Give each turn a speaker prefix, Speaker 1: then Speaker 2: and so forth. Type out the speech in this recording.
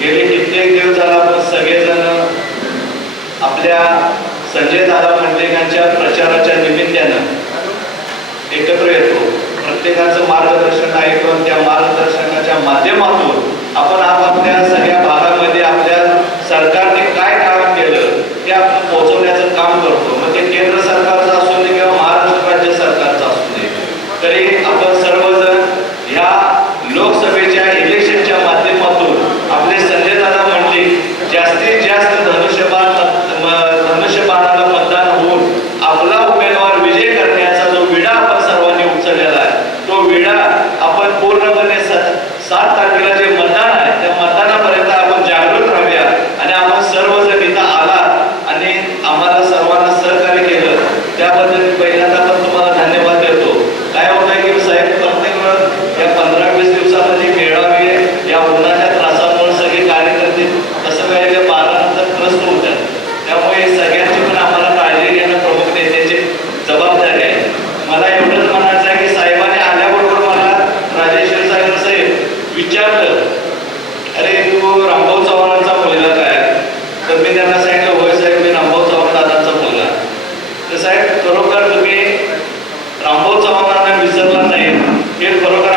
Speaker 1: गेले कित्येक दिवस झाला आपण सगळेजण आपल्या संजय दादा मंडलिकांच्या प्रचाराच्या निमित्तानं एकत्र येतो. प्रत्येकाचं मार्गदर्शन ऐकून त्या मार्गदर्शनाच्या माध्यमातून आपण आपापल्या सगळ्या भागामध्ये आपल्या सरकारने काय काम केलं ते आपण पोहोचवण्याचं काम करतो. मग ते केंद्र सरकारचं असू दे किंवा महाराष्ट्र राज्य सरकारचं असू दे. तरी आपण सर्वजण ह्या आपण पूर्णपणे स- सात तारखेला जे विचारलं अरे तू रामभाऊ चव्हाणांचा मुलगा काय? तर मी त्यांना सांगितलं होय साहेब मी रामभाऊ चव्हाण दादांचा मुलगा. तर साहेब खरोखर तुम्ही रामभाऊ चव्हाणांना विसरला नाही हे खरोखर